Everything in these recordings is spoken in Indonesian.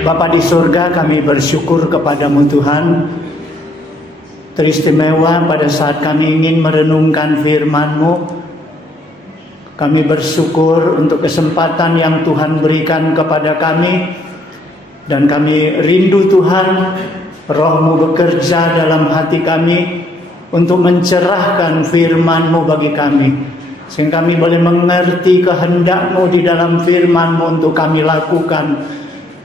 Bapa di surga, kami bersyukur kepadamu Tuhan. Teristimewa pada saat kami ingin merenungkan firman-Mu. Kami bersyukur untuk kesempatan yang Tuhan berikan kepada kami. Dan kami rindu Tuhan, Roh-Mu bekerja dalam hati kami untuk mencerahkan firman-Mu bagi kami. Sehingga kami boleh mengerti kehendak-Mu di dalam firman-Mu untuk kami lakukan.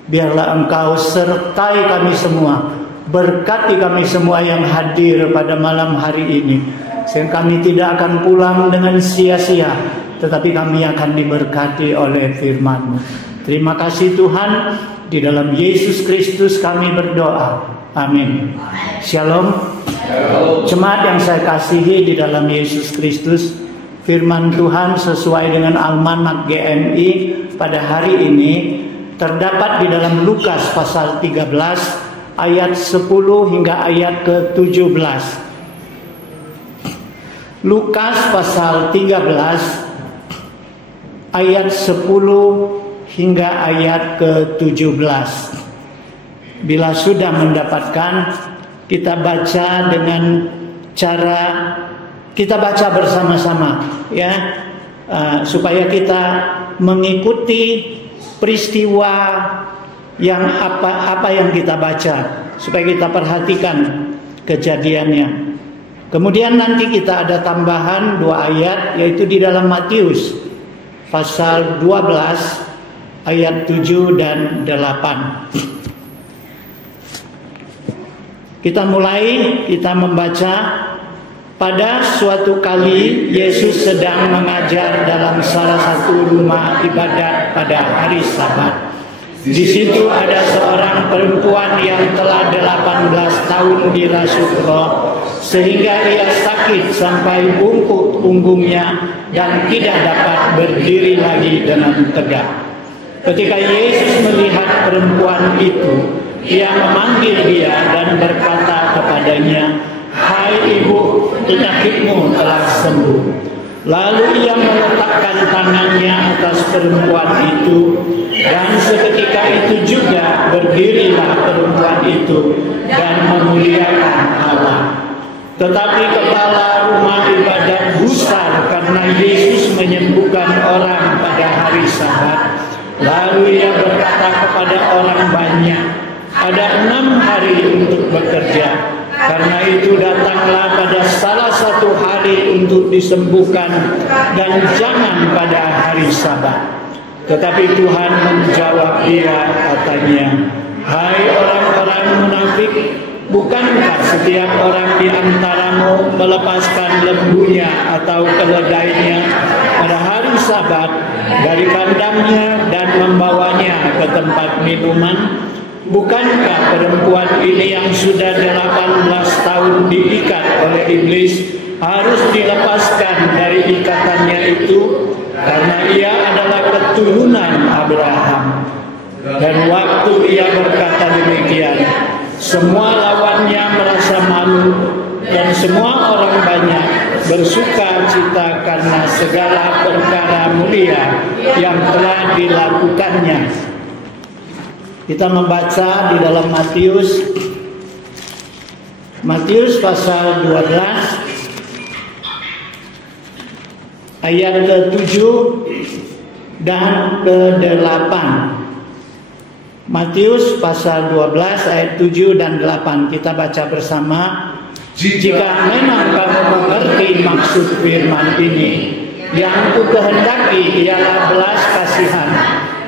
Biarlah Engkau sertai kami semua, berkati kami semua yang hadir pada malam hari ini. Sehingga kami tidak akan pulang dengan sia-sia, tetapi kami akan diberkati oleh firman-Mu. Terima kasih Tuhan, di dalam Yesus Kristus kami berdoa. Amin. Shalom. Jemaat yang saya kasihi di dalam Yesus Kristus, firman Tuhan sesuai dengan Almanak GMI pada hari ini terdapat di dalam Lukas pasal 13 ayat 10 hingga ayat ke-17. Lukas pasal 13 ayat 10 hingga ayat ke-17. Bila sudah mendapatkan, kita baca dengan cara kita baca bersama-sama, ya, supaya kita mengikuti peristiwa yang apa yang kita baca, supaya kita perhatikan kejadiannya. Kemudian nanti kita ada tambahan 2 ayat, yaitu di dalam Matius pasal 12 ayat 7 dan 8. Kita membaca. Pada suatu kali Yesus sedang mengajar dalam salah satu rumah ibadat pada hari Sabat. Di situ ada seorang perempuan yang telah 18 tahun dirasuk roh, sehingga ia sakit sampai bungkuk punggungnya dan tidak dapat berdiri lagi dengan tegak. Ketika Yesus melihat perempuan itu, ia memanggil dia dan berkata kepadanya, "Hai ibu, penyakitmu telah sembuh." Lalu ia meletakkan tangannya atas perempuan itu, dan seketika itu juga berdirilah perempuan itu dan memuliakan Allah. Tetapi kepala rumah ibadat gusar karena Yesus menyembuhkan orang pada hari Sabat. Lalu ia berkata kepada orang banyak, "Ada 6 hari untuk bekerja. Karena itu datanglah pada salah satu hari untuk disembuhkan, dan jangan pada hari Sabat." Tetapi Tuhan menjawab dia, katanya, "Hai orang-orang munafik, bukankah setiap orang di antaramu melepaskan lembunya atau keledainya pada hari Sabat dari kandangnya dan membawanya ke tempat minuman? Bukankah perempuan ini yang sudah 18 tahun diikat oleh iblis harus dilepaskan dari ikatannya itu, karena ia adalah keturunan Abraham?" Dan waktu ia berkata demikian, semua lawannya merasa malu, dan semua orang banyak bersuka cita karena segala perkara mulia yang telah dilakukannya. Kita membaca di dalam Matius pasal 12 ayat ke-7 dan ke-8. Matius pasal 12 ayat 7 dan 8. Kita baca bersama. "Jika memang kamu mengerti maksud firman ini, yang kukehendaki ialah belas kasihan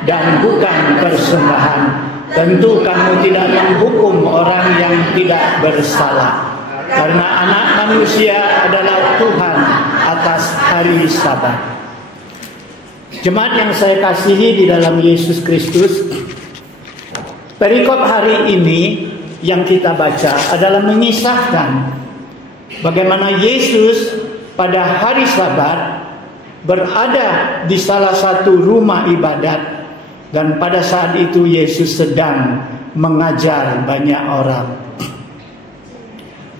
dan bukan persembahan, tentu kamu tidak menghukum orang yang tidak bersalah. Karena Anak Manusia adalah Tuhan atas hari Sabat." Jemaat yang saya kasihi di dalam Yesus Kristus, perikop hari ini yang kita baca adalah mengisahkan bagaimana Yesus pada hari Sabat berada di salah satu rumah ibadat. Dan pada saat itu Yesus sedang mengajar banyak orang.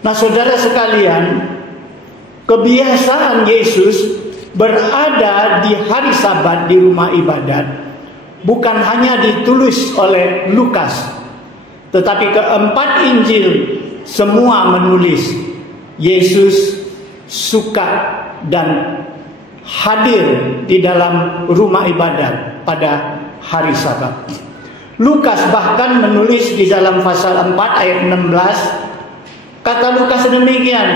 Nah, saudara sekalian, kebiasaan Yesus berada di hari Sabat di rumah ibadat bukan hanya ditulis oleh Lukas, tetapi keempat Injil semua menulis Yesus suka dan hadir di dalam rumah ibadat pada hari Sabat. Lukas bahkan menulis di dalam pasal 4 ayat 16, kata Lukas demikian,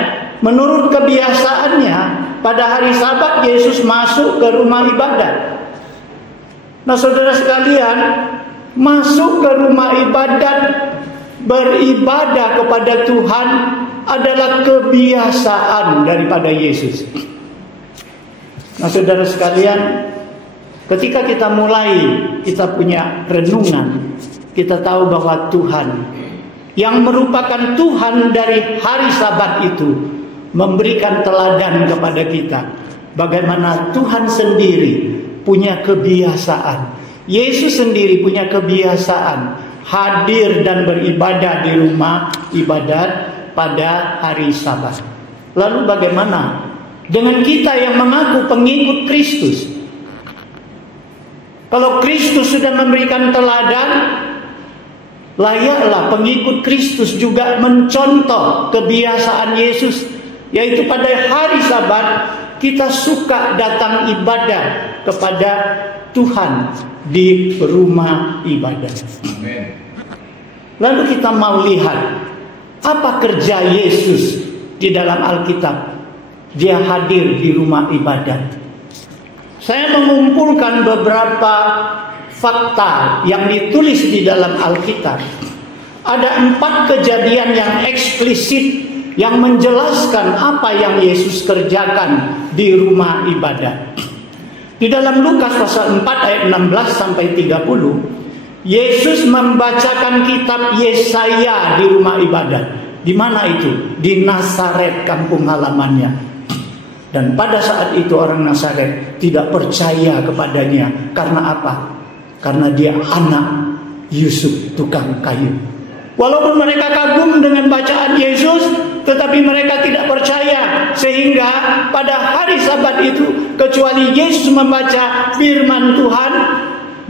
menurut kebiasaannya pada hari Sabat Yesus masuk ke rumah ibadat. Nah saudara sekalian, masuk ke rumah ibadat, beribadah kepada Tuhan adalah kebiasaan daripada Yesus. Nah saudara sekalian, ketika kita punya renungan, kita tahu bahwa Tuhan yang merupakan Tuhan dari hari Sabat itu memberikan teladan kepada kita bagaimana Tuhan sendiri punya kebiasaan. Yesus sendiri punya kebiasaan hadir dan beribadah di rumah ibadat pada hari Sabat. Lalu bagaimana dengan kita yang mengaku pengikut Kristus? Kalau Kristus sudah memberikan teladan, layaklah pengikut Kristus juga mencontoh kebiasaan Yesus, yaitu pada hari Sabat kita suka datang ibadah kepada Tuhan di rumah ibadah. Amen. Lalu kita mau lihat apa kerja Yesus di dalam Alkitab. Dia hadir di rumah ibadat. Saya mengumpulkan beberapa fakta yang ditulis di dalam Alkitab. Ada 4 kejadian yang eksplisit yang menjelaskan apa yang Yesus kerjakan di rumah ibadat. Di dalam Lukas pasal 4 ayat 16 sampai 30, Yesus membacakan kitab Yesaya di rumah ibadat. Di mana itu? Di Nazaret, kampung halamannya. Dan pada saat itu orang Nazaret tidak percaya kepadanya. Karena apa? Karena dia anak Yusuf tukang kayu. Walaupun mereka kagum dengan bacaan Yesus, tetapi mereka tidak percaya. Sehingga pada hari Sabat itu, kecuali Yesus membaca firman Tuhan,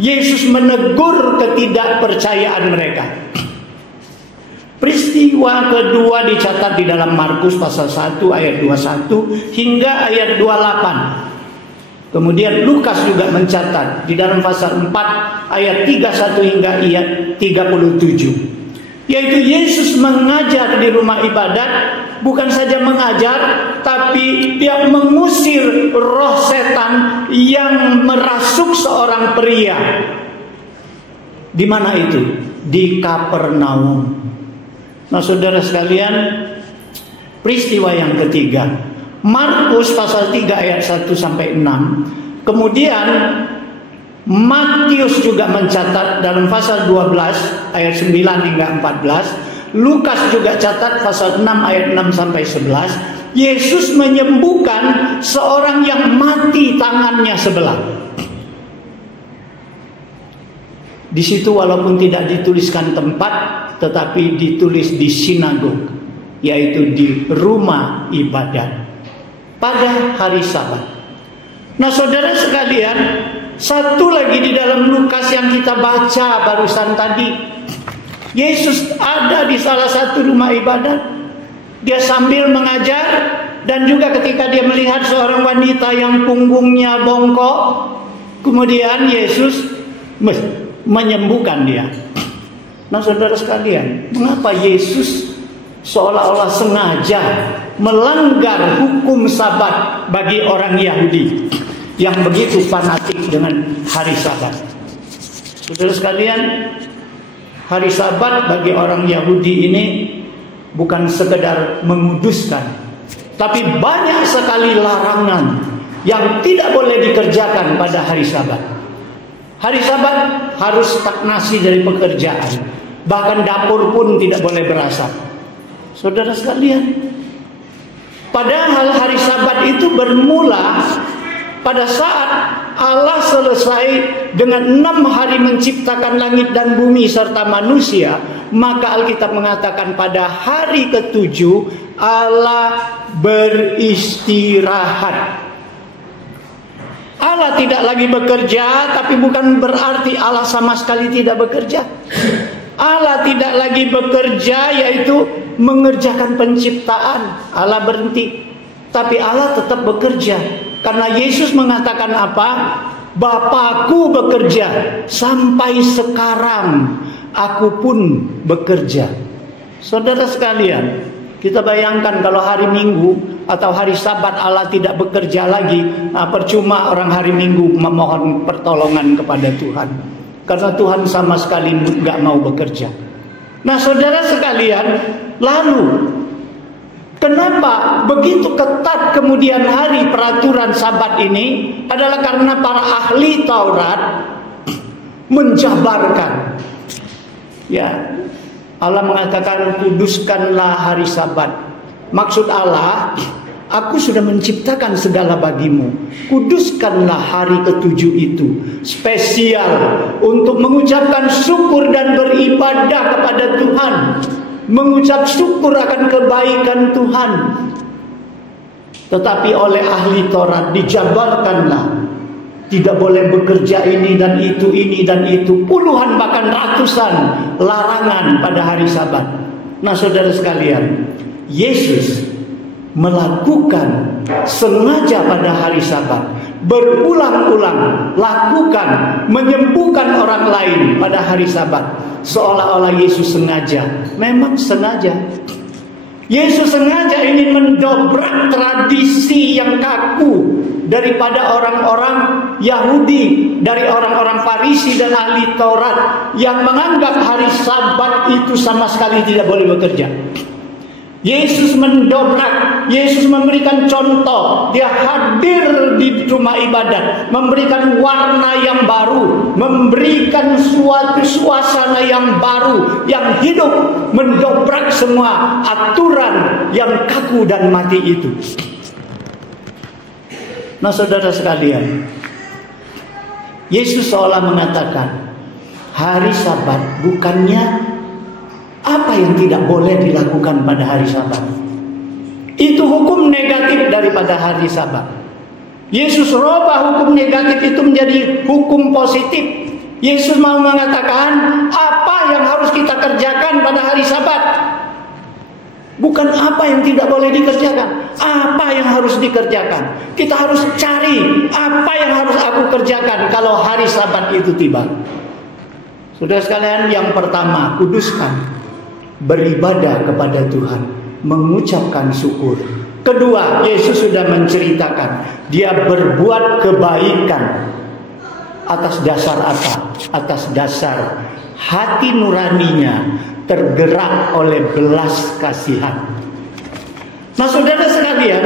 Yesus menegur ketidakpercayaan mereka. Peristiwa kedua dicatat di dalam Markus pasal 1 ayat 21 hingga ayat 28. Kemudian Lukas juga mencatat di dalam pasal 4 ayat 31 hingga ayat 37. Yaitu Yesus mengajar di rumah ibadat, bukan saja mengajar, tapi dia mengusir roh setan yang merasuk seorang pria. Di mana itu? Di Kapernaum. Nah saudara sekalian, peristiwa yang ketiga, Markus pasal 3 ayat 1 sampai 6. Kemudian Matius juga mencatat dalam pasal 12 ayat 9 hingga 14. Lukas juga catat pasal 6 ayat 6 sampai 11. Yesus menyembuhkan seorang yang mati tangannya sebelah. Di situ walaupun tidak dituliskan tempat, tetapi ditulis di sinagog, yaitu di rumah ibadat pada hari Sabat. Nah saudara sekalian, satu lagi di dalam Lukas yang kita baca barusan tadi, Yesus ada di salah satu rumah ibadat. Dia sambil mengajar, dan juga ketika dia melihat seorang wanita yang punggungnya bongkok, kemudian Yesus menyembuhkan dia. Nah saudara sekalian, mengapa Yesus seolah-olah sengaja melanggar hukum Sabat bagi orang Yahudi yang begitu fanatik dengan hari Sabat? Saudara sekalian, hari Sabat bagi orang Yahudi ini bukan sekedar menguduskan, tapi banyak sekali larangan yang tidak boleh dikerjakan pada hari Sabat. Hari Sabat harus stagnasi dari pekerjaan. Bahkan dapur pun tidak boleh berasap. Saudara sekalian, padahal hari Sabat itu bermula pada saat Allah selesai dengan 6 hari menciptakan langit dan bumi serta manusia. Maka Alkitab mengatakan pada hari ke-7 Allah beristirahat. Allah tidak lagi bekerja, tapi bukan berarti Allah sama sekali tidak bekerja. Allah tidak lagi bekerja, yaitu mengerjakan penciptaan. Allah berhenti, tapi Allah tetap bekerja. Karena Yesus mengatakan apa? Bapakku bekerja, sampai sekarang aku pun bekerja. Saudara sekalian, kita bayangkan kalau hari Minggu atau hari Sabat Allah tidak bekerja lagi, percuma orang hari Minggu memohon pertolongan kepada Tuhan. Karena Tuhan sama sekali nggak mau bekerja. Nah saudara sekalian, lalu kenapa begitu ketat kemudian hari peraturan Sabat ini? Adalah karena para ahli Taurat menjabarkan. Ya, Allah mengatakan kuduskanlah hari Sabat. Maksud Allah, aku sudah menciptakan segala bagimu. Kuduskanlah hari ketujuh itu. Spesial untuk mengucapkan syukur dan beribadah kepada Tuhan. Mengucap syukur akan kebaikan Tuhan. Tetapi oleh ahli Taurat dijabarkanlah, tidak boleh bekerja ini dan itu. Puluhan bahkan ratusan larangan pada hari Sabat. Nah saudara sekalian, Yesus melakukan sengaja pada hari Sabat, berulang-ulang lakukan, menyembuhkan orang lain pada hari Sabat, seolah-olah Yesus sengaja. Memang sengaja. Yesus sengaja ingin mendobrak tradisi yang kaku daripada orang-orang Yahudi, dari orang-orang Farisi dan ahli Taurat yang menganggap hari Sabat itu sama sekali tidak boleh bekerja. Yesus mendobrak, Yesus memberikan contoh. Dia hadir di rumah ibadat, memberikan warna yang baru, memberikan suatu suasana yang baru, yang hidup, mendobrak semua aturan yang kaku dan mati itu. Nah saudara sekalian, Yesus seolah mengatakan hari Sabat bukannya apa yang tidak boleh dilakukan pada hari Sabat. Itu hukum negatif daripada hari Sabat. Yesus rubah hukum negatif itu menjadi hukum positif. Yesus mau mengatakan apa yang harus kita kerjakan pada hari Sabat. Bukan apa yang tidak boleh dikerjakan, apa yang harus dikerjakan. Kita harus cari apa yang harus aku kerjakan kalau hari Sabat itu tiba. Saudara sekalian, yang pertama, kuduskan. Beribadah kepada Tuhan, mengucapkan syukur. Kedua, Yesus sudah menceritakan dia berbuat kebaikan atas dasar apa? Atas dasar hati nuraninya tergerak oleh belas kasihan. Nah saudara sekalian,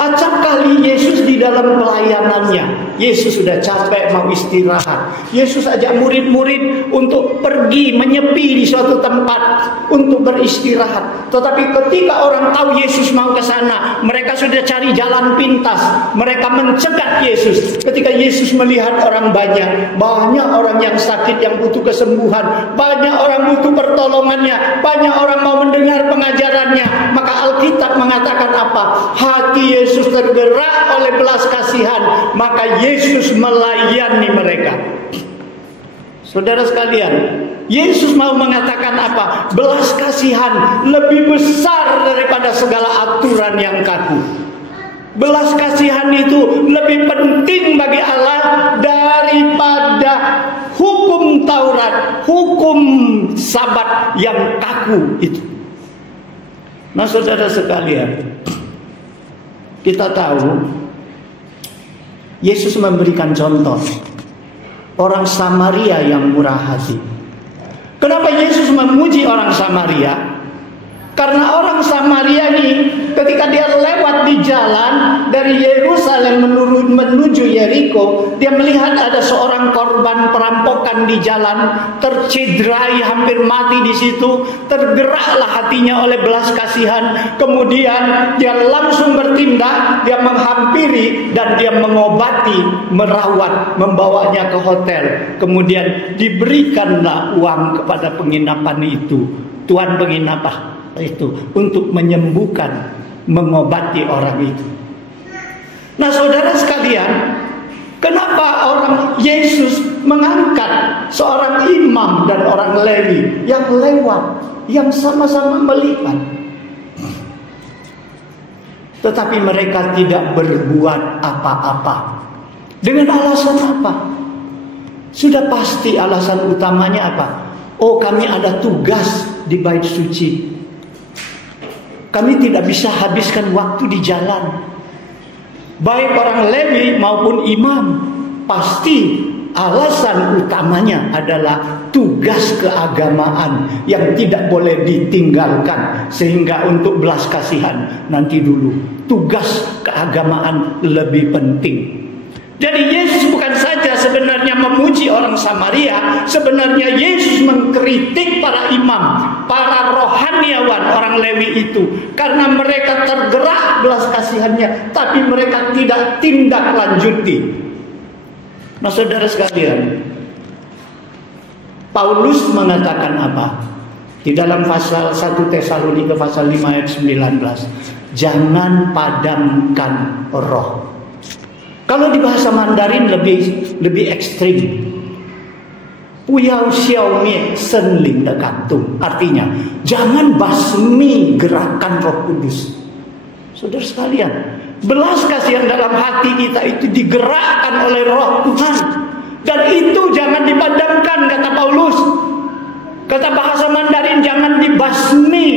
acap kali Yesus di dalam pelayanannya, Yesus sudah capek mau istirahat. Yesus ajak murid-murid untuk pergi menyepi di suatu tempat untuk beristirahat. Tetapi ketika orang tahu Yesus mau ke sana, mereka sudah cari jalan pintas. Mereka mencegat Yesus. Ketika Yesus melihat orang banyak orang yang sakit yang butuh kesembuhan, banyak orang butuh pertolongannya, banyak orang mau mendengar pengajarannya, maka Alkitab mengatakan apa? Hati Yesus tergerak oleh belas kasihan, maka Yesus melayani mereka. Saudara sekalian, Yesus mau mengatakan apa? Belas kasihan lebih besar daripada segala aturan yang kaku. Belas kasihan itu lebih penting bagi Allah daripada hukum Taurat, hukum Sabat yang kaku itu. Nah saudara sekalian, kita tahu Yesus memberikan contoh orang Samaria yang murah hati. Kenapa Yesus memuji orang Samaria? Karena orang Samaria ini ketika dia lewat di jalan dari Yerusalem menuju Yeriko, dia melihat ada seorang korban perampokan di jalan, tercederai, hampir mati di situ. Tergeraklah hatinya oleh belas kasihan. Kemudian dia langsung bertindak, dia menghampiri dan dia mengobati, merawat, membawanya ke hotel. Kemudian diberikanlah uang kepada penginapan itu, tuan penginapan itu, untuk menyembuhkan, mengobati orang itu. Nah saudara sekalian, Kenapa orang Yesus mengangkat seorang imam dan orang Lewi yang lewat, yang sama-sama melihat, tetapi mereka tidak berbuat apa-apa? Dengan alasan apa? Sudah pasti alasan utamanya apa? Oh, kami ada tugas di bait suci. Kami tidak bisa habiskan waktu di jalan. Baik orang Lewi maupun imam, pasti alasan utamanya adalah tugas keagamaan yang tidak boleh ditinggalkan. Sehingga untuk belas kasihan nanti dulu, tugas keagamaan lebih penting. Jadi Yesus bukan saja sebenarnya memuji orang Samaria, sebenarnya Yesus mengkritik para imam, para rohaniawan orang Lewi itu, karena mereka tergerak belas kasihannya, tapi mereka tidak tindak lanjuti. Nah, saudara sekalian, Paulus mengatakan apa? Di dalam pasal 1 Tesalonika pasal 5 ayat 19, jangan padamkan roh. Kalau di bahasa Mandarin lebih ekstrim. Puyau xiaomie senling dekantung. Artinya, jangan basmi gerakan Roh Kudus. Saudara sekalian, belas kasihan dalam hati kita itu digerakkan oleh Roh Tuhan. Dan itu jangan dipadamkan, kata Paulus. Kata bahasa Mandarin, jangan dibasmi,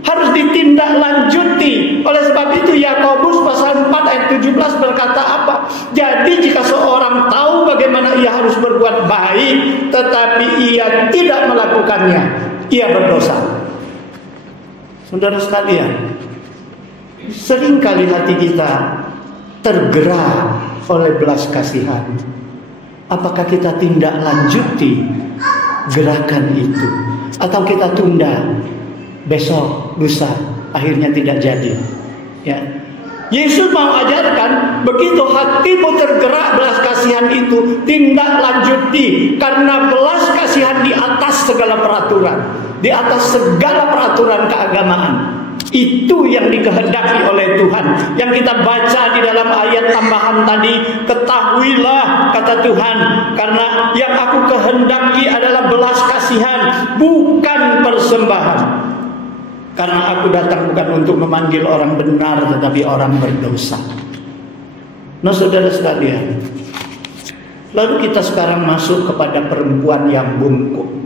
harus ditindaklanjuti. Oleh sebab itu Yakobus pasal 4 ayat 17 berkata apa? Jadi jika seorang tahu bagaimana ia harus berbuat baik, tetapi ia tidak melakukannya, ia berdosa. Saudara sekalian, seringkali hati kita tergerak oleh belas kasihan. Apakah kita tindak lanjuti gerakan itu, atau kita tunda besok, lusa, akhirnya tidak jadi? Ya, Yesus mau ajarkan, begitu hatimu tergerak belas kasihan itu, tindak lanjuti, karena belas kasihan di atas segala peraturan, di atas segala peraturan keagamaan. Itu yang dikehendaki oleh Tuhan. Yang kita baca di dalam ayat tambahan tadi, ketahuilah, kata Tuhan, karena yang aku kehendaki adalah belas kasihan, bukan persembahan. Karena aku datang bukan untuk memanggil orang benar, tetapi orang berdosa. Nah, saudara sekalian, lalu kita sekarang masuk kepada perempuan yang bungkuk.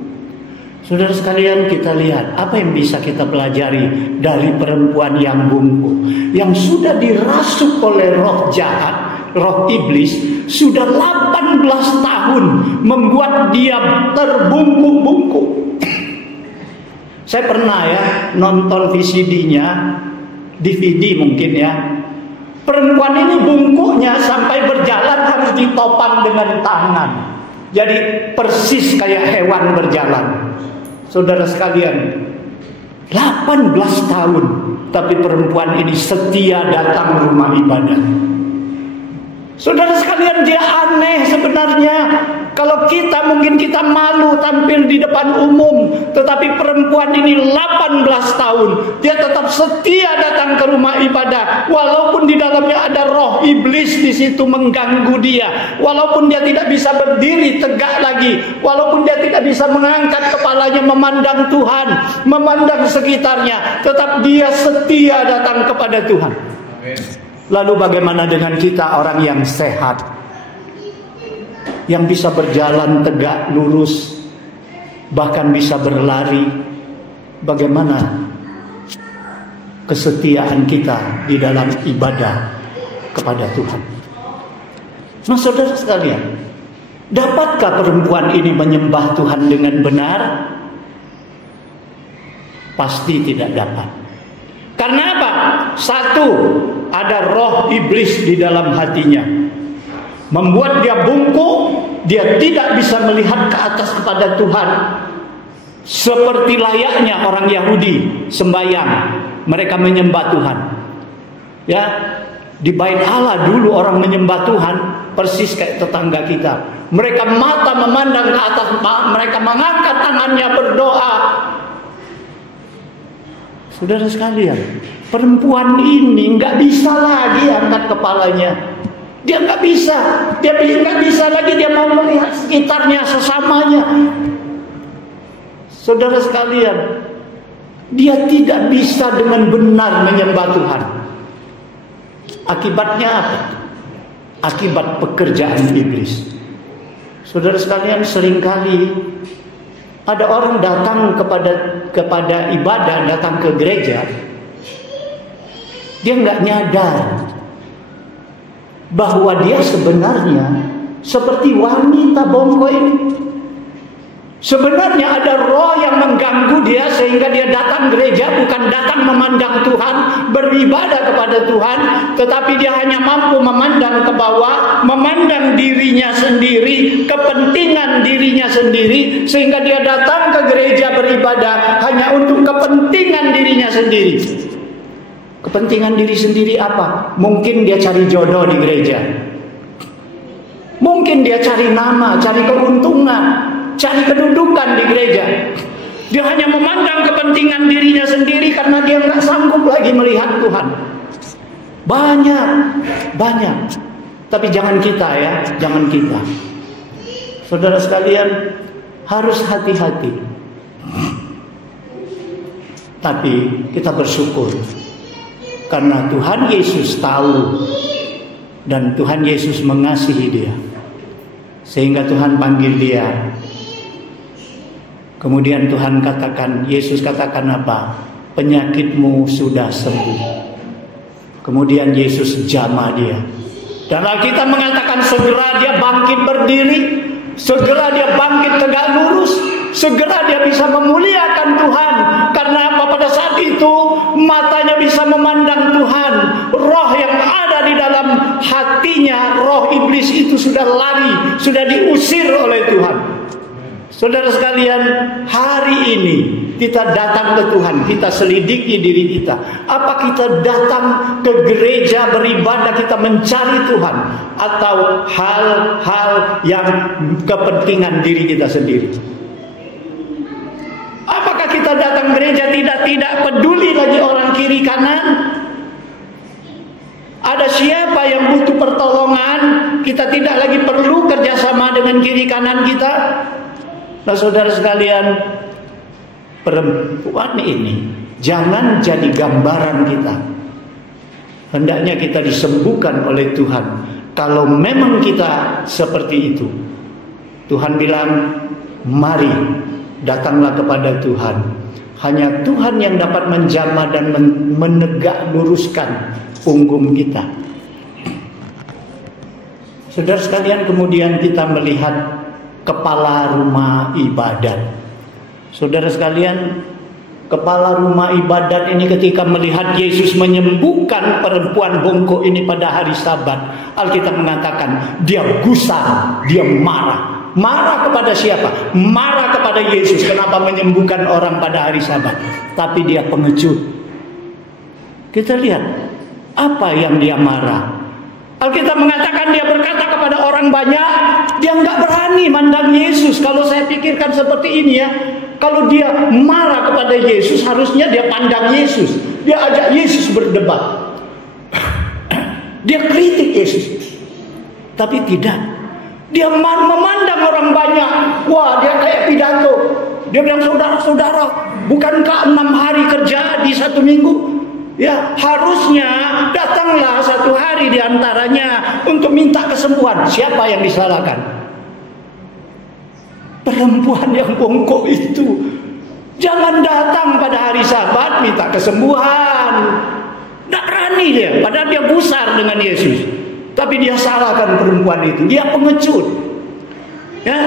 Saudara sekalian, kita lihat apa yang bisa kita pelajari dari perempuan yang bungkuk, yang sudah dirasuk oleh roh jahat, roh iblis, sudah 18 tahun membuat dia terbungkuk-bungkuk. Saya pernah ya nonton VCD-nya, DVD mungkin ya. Perempuan ini bungkuknya sampai berjalan harus ditopang dengan tangan. Jadi persis kayak hewan berjalan. Saudara sekalian, 18 tahun, tapi perempuan ini setia datang rumah ibadah. Saudara sekalian, dia aneh sebenarnya. Kalau kita mungkin kita malu tampil di depan umum, tetapi perempuan ini 18 tahun dia tetap setia datang ke rumah ibadah, walaupun di dalamnya ada roh iblis di situ mengganggu dia, walaupun dia tidak bisa berdiri tegak lagi, walaupun dia tidak bisa mengangkat kepalanya memandang Tuhan, memandang sekitarnya, tetap dia setia datang kepada Tuhan. Lalu bagaimana dengan kita, orang yang sehat, yang bisa berjalan tegak lurus, bahkan bisa berlari? Bagaimana kesetiaan kita di dalam ibadah kepada Tuhan? Nah, saudara sekalian, dapatkah perempuan ini menyembah Tuhan dengan benar? Pasti tidak dapat. Karena apa? Satu, ada roh iblis di dalam hatinya, membuat dia bungkuk, dia tidak bisa melihat ke atas kepada Tuhan. Seperti layaknya orang Yahudi sembahyang, mereka menyembah Tuhan. Ya, di bait Allah dulu orang menyembah Tuhan persis kayak tetangga kita. Mereka mata memandang ke atas, mereka mengangkat tangannya berdoa. Saudara sekalian, perempuan ini nggak bisa lagi angkat kepalanya. Dia nggak bisa. Dia nggak bisa lagi dia mau melihat sekitarnya, sesamanya. Saudara sekalian, dia tidak bisa dengan benar menyembah Tuhan. Akibatnya apa? Akibat pekerjaan iblis. Saudara sekalian, seringkali ada orang datang kepada ibadah, datang ke gereja, dia nggak nyadar bahwa dia sebenarnya seperti wanita bongko ini. Sebenarnya ada roh yang mengganggu dia sehingga dia datang gereja bukan datang memandang Tuhan, beribadah kepada Tuhan, tetapi dia hanya mampu memandang ke bawah, memandang dirinya sendiri, kepentingan dirinya sendiri, sehingga dia datang ke gereja beribadah hanya untuk kepentingan dirinya sendiri. Kepentingan diri sendiri apa? Mungkin dia cari jodoh di gereja. Mungkin dia cari nama, cari keuntungan, cari kedudukan di gereja. Dia hanya memandang kepentingan dirinya sendiri karena dia nggak sanggup lagi melihat Tuhan. Banyak. Tapi jangan kita ya, jangan kita. Saudara sekalian, harus hati-hati. Tapi kita bersyukur karena Tuhan Yesus tahu dan Tuhan Yesus mengasihi dia. Sehingga Tuhan panggil dia. Kemudian Tuhan katakan, Yesus katakan apa? Penyakitmu sudah sembuh. Kemudian Yesus jamah dia. Dan Alkitab mengatakan segera dia bangkit berdiri, segera dia bangkit tegak lurus, segera dia bisa memuliakan Tuhan. Karena apa? Pada saat itu matanya bisa memandang Tuhan. Roh yang ada di dalam hatinya, roh iblis itu sudah lari, sudah diusir oleh Tuhan. Saudara sekalian, hari ini kita datang ke Tuhan, kita selidiki diri kita. Apa kita datang ke gereja beribadah, kita mencari Tuhan, atau hal-hal yang kepentingan diri kita sendiri? Apakah kita datang gereja tidak peduli lagi orang kiri kanan? Ada siapa yang butuh pertolongan, kita tidak lagi perlu kerjasama dengan kiri kanan kita? Nah, saudara sekalian, perempuan ini jangan jadi gambaran kita. Hendaknya kita disembuhkan oleh Tuhan. Kalau memang kita seperti itu, Tuhan bilang, mari datanglah kepada Tuhan. Hanya Tuhan yang dapat menjamah dan menegak luruskan punggung kita. Saudara sekalian, kemudian kita melihat kepala rumah ibadat. Saudara sekalian, kepala rumah ibadat ini ketika melihat Yesus menyembuhkan perempuan bongkok ini pada hari Sabat, Alkitab mengatakan dia gusar, dia marah. Marah kepada siapa? Marah kepada Yesus. Kenapa menyembuhkan orang pada hari Sabat? Tapi dia pengecut. Kita lihat apa yang dia marah. Alkitab mengatakan dia berkata kepada orang banyak, dia nggak berani mandang Yesus. Kalau saya pikirkan seperti ini ya, kalau dia marah kepada Yesus, harusnya dia pandang Yesus, dia ajak Yesus berdebat, dia kritik Yesus. Tapi tidak, dia memandang orang banyak. Wah, dia kayak pidato. Dia bilang, saudara-saudara, bukankah 6 hari kerja di 1 minggu? Ya, harusnya datanglah 1 hari di antaranya untuk minta kesembuhan. Siapa yang disalahkan? Perempuan yang bongkok itu. Jangan datang pada hari Sabat minta kesembuhan. Tidak berani dia, padahal dia gusar dengan Yesus. Tapi dia salahkan perempuan itu. Dia pengecut. Ya,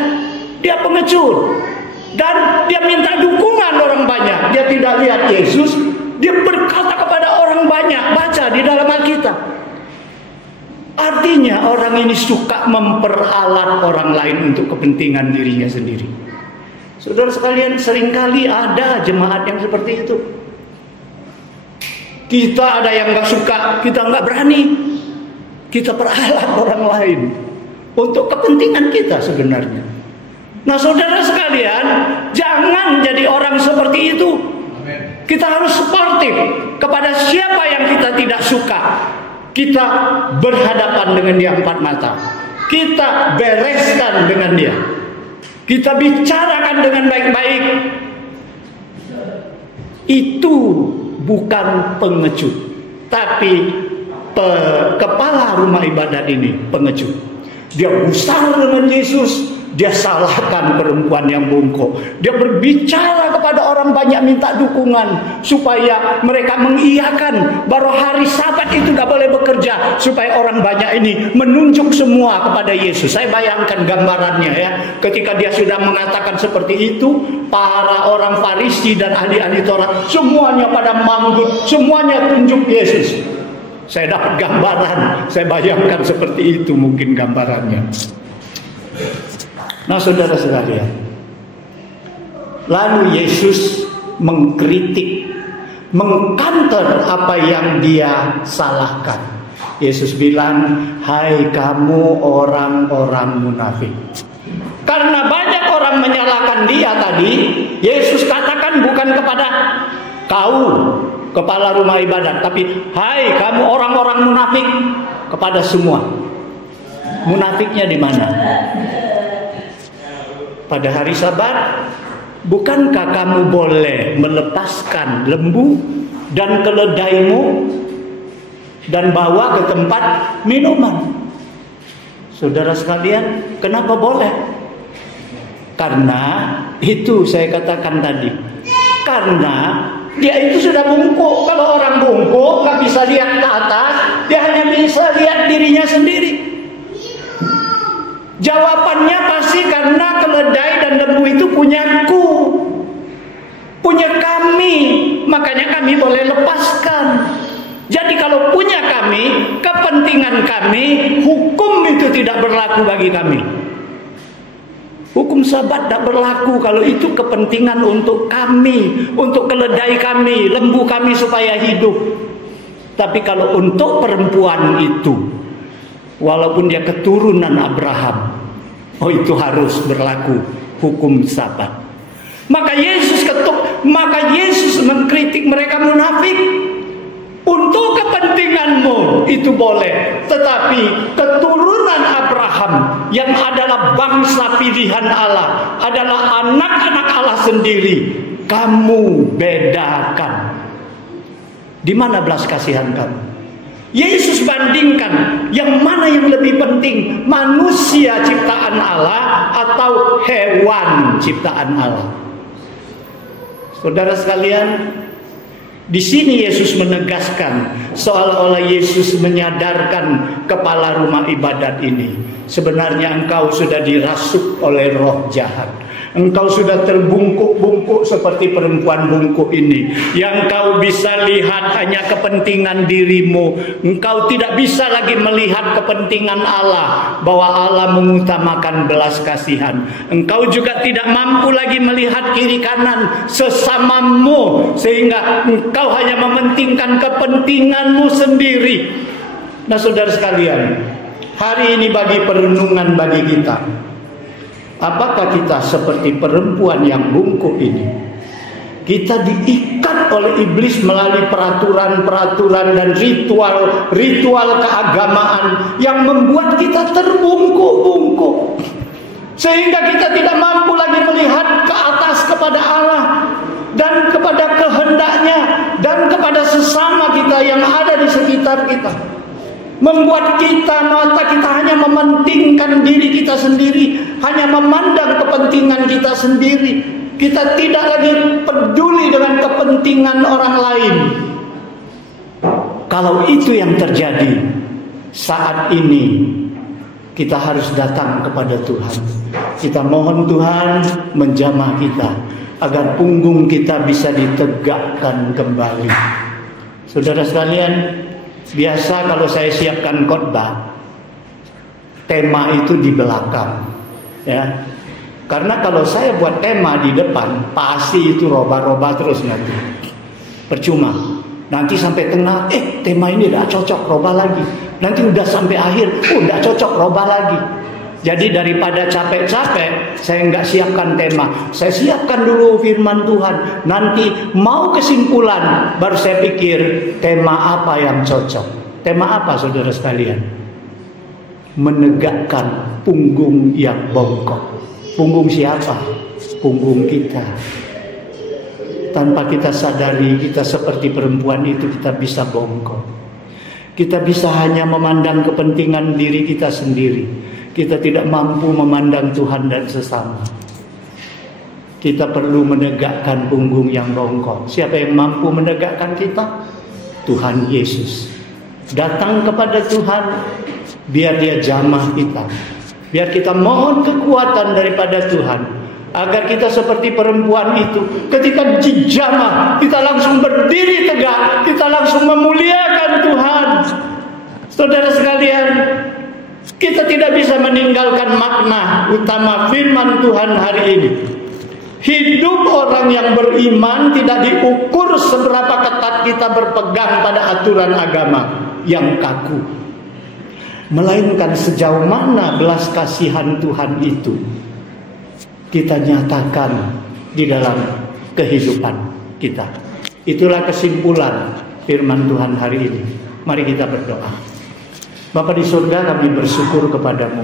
dia pengecut. Dan dia minta dukungan orang banyak. Dia tidak lihat Yesus. Dia berkata kepada orang banyak. Baca di dalam Alkitab. Artinya orang ini suka memperalat orang lain untuk kepentingan dirinya sendiri. Saudara sekalian, seringkali ada jemaat yang seperti itu. Kita ada yang gak suka, kita gak berani. Kita peralat orang lain untuk kepentingan kita sebenarnya. Nah, saudara sekalian, jangan jadi orang seperti itu. Kita harus sportif kepada siapa yang kita tidak suka. Kita berhadapan dengan dia empat mata. Kita bereskan dengan dia. Kita bicarakan dengan baik-baik. Itu bukan pengecut, tapi kepala rumah ibadat ini pengecut. Dia gusar dengan Yesus. Dia salahkan perempuan yang bungkuk. Dia berbicara kepada orang banyak, minta dukungan supaya mereka mengiyakan bahwa hari Sabat itu gak boleh bekerja, supaya orang banyak ini menunjuk semua kepada Yesus. Saya bayangkan gambarannya ya, ketika dia sudah mengatakan seperti itu, para orang Farisi dan ahli-ahli Taurat semuanya pada manggut, semuanya tunjuk Yesus. Saya dapat gambaran, saya bayangkan seperti itu mungkin gambarannya. Nah, saudara sekalian, lalu Yesus mengkritik, mengkanter apa yang dia salahkan. Yesus bilang, hai kamu orang-orang munafik. Karena banyak orang menyalahkan dia tadi, Yesus katakan bukan kepada kau, kepala rumah ibadat, tapi hai kamu orang-orang munafik, kepada semua. Munafiknya di mana? Pada hari Sabat, bukankah kamu boleh melepaskan lembu dan keledaimu dan bawa ke tempat minuman? Saudara sekalian, kenapa boleh? Karena itu saya katakan tadi. Karena dia itu sudah bungkuk. Kalau orang bungkuk nggak bisa lihat ke atas, dia hanya bisa lihat dirinya sendiri. Jawabannya pasti karena keledai dan lembu itu punyaku, punya kami, makanya kami boleh lepaskan. Jadi kalau punya kami, kepentingan kami, hukum itu tidak berlaku bagi kami. Hukum Sabat tidak berlaku kalau itu kepentingan untuk kami, untuk keledai kami, lembu kami supaya hidup. Tapi kalau untuk perempuan itu, walaupun dia keturunan Abraham, oh itu harus berlaku hukum Sabat. Maka Yesus mengkritik mereka munafik. Untuk kepentinganmu itu boleh, tetapi keturunan Abraham yang adalah bangsa pilihan Allah, adalah anak-anak Allah sendiri, kamu bedakan. Di mana belas kasihan kamu? Yesus bandingkan yang mana yang lebih penting, manusia ciptaan Allah atau hewan ciptaan Allah. Saudara sekalian, di sini Yesus menegaskan, seolah-olah Yesus menyadarkan kepala rumah ibadat ini, sebenarnya engkau sudah dirasuk oleh roh jahat. Engkau sudah terbungkuk-bungkuk seperti perempuan bungkuk ini. Yang kau bisa lihat hanya kepentingan dirimu. Engkau tidak bisa lagi melihat kepentingan Allah, bahwa Allah mengutamakan belas kasihan. Engkau juga tidak mampu lagi melihat kiri kanan sesamamu, sehingga engkau hanya mementingkan kepentinganmu sendiri. Nah, saudara sekalian, hari ini bagi perenungan bagi kita, apakah kita seperti perempuan yang bungkuk ini? Kita diikat oleh iblis melalui peraturan-peraturan dan ritual keagamaan yang membuat kita terbungkuk-bungkuk, sehingga kita tidak mampu lagi melihat ke atas kepada Allah dan kepada kehendaknya dan kepada sesama kita yang ada di sekitar kita. Membuat mata kita hanya mementingkan diri kita sendiri, hanya memandang kepentingan kita sendiri. Kita tidak lagi peduli dengan kepentingan orang lain. Kalau itu yang terjadi saat ini, kita harus datang kepada Tuhan. Kita mohon Tuhan menjamah kita, agar punggung kita bisa ditegakkan kembali. Saudara sekalian, biasa kalau saya siapkan khotbah, tema itu di belakang, ya. Karena kalau saya buat tema di depan, pasti itu roba-roba terus nanti. Percuma. Nanti sampai tengah, tema ini tidak cocok, roba lagi. Nanti udah sampai akhir, tidak cocok, roba lagi. Jadi daripada capek-capek, saya nggak siapkan tema. Saya siapkan dulu firman Tuhan. Nanti mau kesimpulan, baru saya pikir tema apa yang cocok. Tema apa saudara sekalian? Menegakkan punggung yang bongkok. Punggung siapa? Punggung kita. Tanpa kita sadari, kita seperti perempuan itu, kita bisa bongkok. Kita bisa hanya memandang kepentingan diri kita sendiri. Kita tidak mampu memandang Tuhan dan sesama. Kita perlu menegakkan punggung yang bongkok. Siapa yang mampu menegakkan kita? Tuhan Yesus. Datang kepada Tuhan, biar Dia jamah kita. Biar kita mohon kekuatan daripada Tuhan. Agar kita seperti perempuan itu, ketika dijamah, kita langsung berdiri tegak, kita langsung memuliakan Tuhan. Saudara sekalian, kita tidak bisa meninggalkan makna utama firman Tuhan hari ini. Hidup orang yang beriman tidak diukur seberapa ketat kita berpegang pada aturan agama yang kaku, melainkan sejauh mana belas kasihan Tuhan itu kita nyatakan di dalam kehidupan kita. Itulah kesimpulan firman Tuhan hari ini. Mari kita berdoa. Bapa di surga, kami bersyukur kepadamu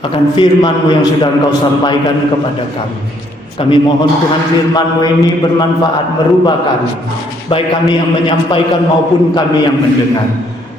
akan firman-Mu yang sudah Engkau sampaikan kepada kami. Kami mohon Tuhan firman-Mu ini bermanfaat, merubah kami, baik kami yang menyampaikan maupun kami yang mendengar.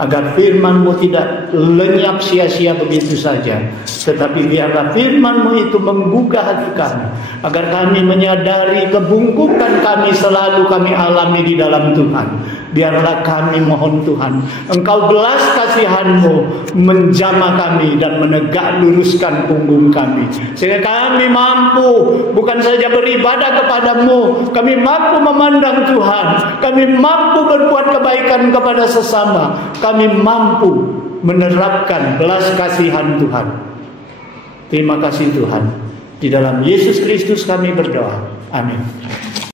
Agar firman-Mu tidak lenyap sia-sia begitu saja, tetapi biarlah firman-Mu itu menggugah hati kami, agar kami menyadari kebungkukan kami selalu kami alami di dalam Tuhan. Biarlah kami mohon Tuhan, Engkau belas kasihan-Mu menjamah kami dan menegak luruskan punggung kami, sehingga kami mampu bukan saja beribadah kepadamu, kami mampu memandang Tuhan, kami mampu berbuat kebaikan kepada sesama, kami mampu menerapkan belas kasihan Tuhan. Terima kasih Tuhan. Di dalam Yesus Kristus kami berdoa. Amin.